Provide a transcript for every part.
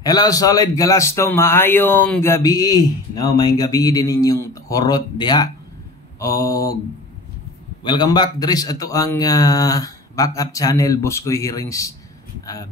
Hello solid galasto, maayong gabi. No, maayong gabi din ninyong horot diha. O welcome back dres ato ang backup channel Boscoy Hearings.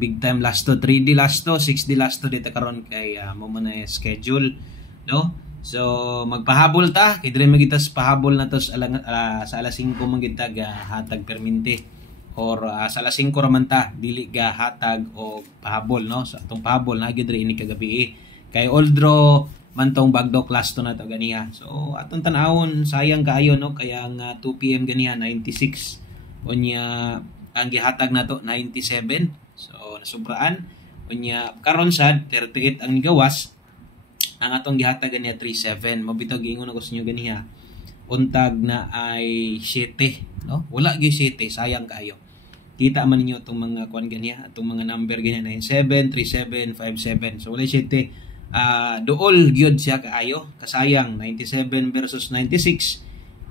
Big time lasto, 3D lasto, 6D lasto dito karon kay mo man schedule, no? So magpahabol ta, kay dire magitas pahabol na to sa alas 5 man gitag hatag permente. Or sa alas 5 raman ta dili ga hatag o pahabol, no? So atong pahabol na gid ini kagabi kay old draw man tong bagdo class to na to ganiha. So atong tan-awon sayang kaayo, no? Kaya ang 2 PM ganiha 96 unya ang gihatag nato 97. So nasubraan unya karon sad 38 ang gawas, ang atong gihatag ganiha 37. Mabitaw giingon ako sa inyo ganiha untag na ay 7, no? Wala gyud 7, sayang kaayo. Kita man ninyo itong mga kuan ganiya, itong mga number ganiya 97, 37, 57. So wala 7. Duol gyud siya kaayo, kasayang 97 versus 96,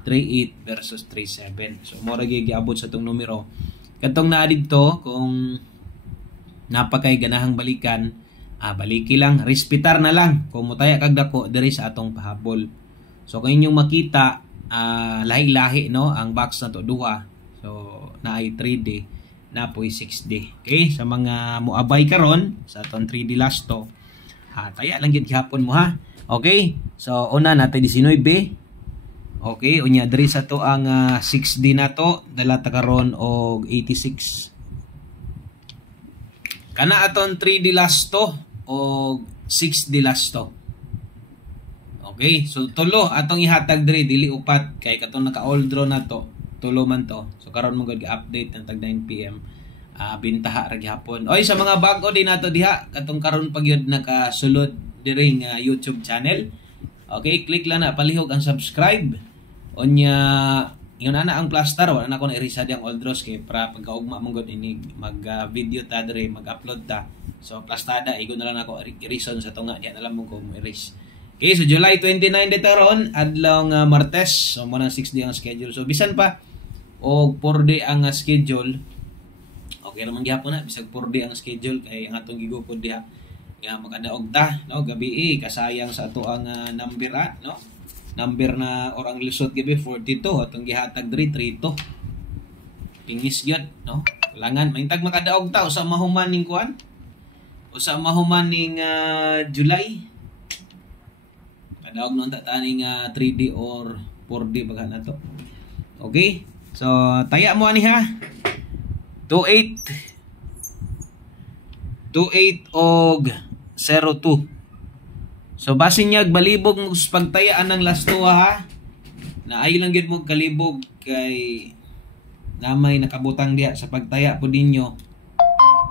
38 versus 37. So mora gyud giabot sa tong numero. Katong naa didto kung napakay ganahang balikan, baliki lang, respetar na lang kung mutaya kag dako diri sa atong pahabol. So kung inyong makita, lahi-lahi, no, ang box na to duha. So naay 3D, na po'y 6D. Okay, sa mga muabay karon sa atong 3D lasto, taya lang gid gihapon mo ha. Okay, so una natin 19. Okay, unya diri sa to ang 6D na to, dala ta karon og 86. Kana aton 3D lasto og 6D lasto. Okay, so tulo atong ihatag diri, dili upat kay katong naka-old draw na to, tulo man to. So karon mo gud gi-update ng tag 9 PM. Bintaha ra gihapon. Oy, sa mga bag-o din nato diha, katong karon pa gyud nakasulod diri nga YouTube channel. Okay, click lang na palihog ang subscribe. Unya yun ana ang plaster, wala na ko na i-reset ang old draws kay para pagkaugma mong gud ini mag video ta diri, mag-upload ta. So plastada igo na lang ako i-reason sa tunga diha na lang mo ko i-erase. Okay, so July 29 dito ron, adlaw nga Martes. So mo na 6D ang schedule. So bisan pa og 4D ang schedule. Okay naman gihapon na bisag 4D ang schedule kay ang atong gigupod diha nga makadaog ta, no, gabi kasayang sa ato ang number, no? Number na or ang lusot gabi 42 atong gihatag diri 32. Pingis gyud, no? Kailangan maintag makadaog ta usa mahuman ning kuan. Usa mahuman ning July. Kadaog nun tataning 3D or 4D baga na to. Okay? So, taya mo ani ha. 28 og 02. So, basin niya balibog mo pagtayaan ng lasto ha. Na ayo lang gid mo kalibog kay namay nakabutang diha sa pagtaya po ninyo.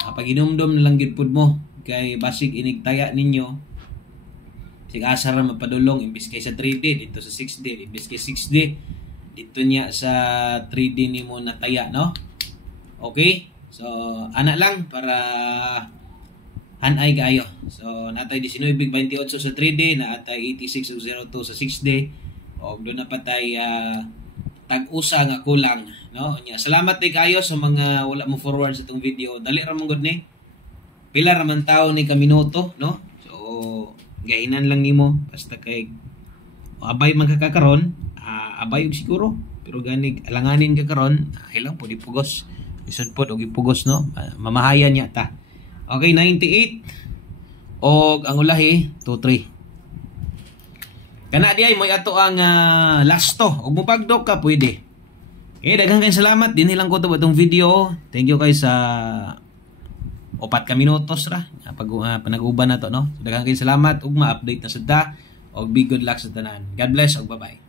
Pag inumdum na lang gid pud mo kay basig inigtaya ninyo. Sig asa ra mapadulong imbis kay sa 3D dito sa 6D, imbis kay 6D dito niya sa 3D nimo nataya, no? Okay? So ana lang para hanay kayo. So natay 19.28 sa 3D, natay 86.02 sa 6D. Og do na patay tag-usa nga kulang, no? Nya salamat kay kayo sa mga wala mo forward sa tong video. Dali ra man gud ni. Pila ra man tawo ni ka minuto, no? So gainan lang nimo basta kay abay magkakaron, abay og siguro pero gani alanganin ka karon, ilang pud ipugos isod pod og ipugos, no? Mamahayan niya ta. Okay, 98 og ang ulahi 23. Kana diay mo ato ang lasto og mupagdok ka pwede. Okay, daghang kay salamat din lang ko to batong video. Thank you kay sa 4 ka minutos ra pag panag-uban na to, no? Daghang kay salamat ug ma-update na sad ta og big good luck sa tanan. God bless og bye-bye.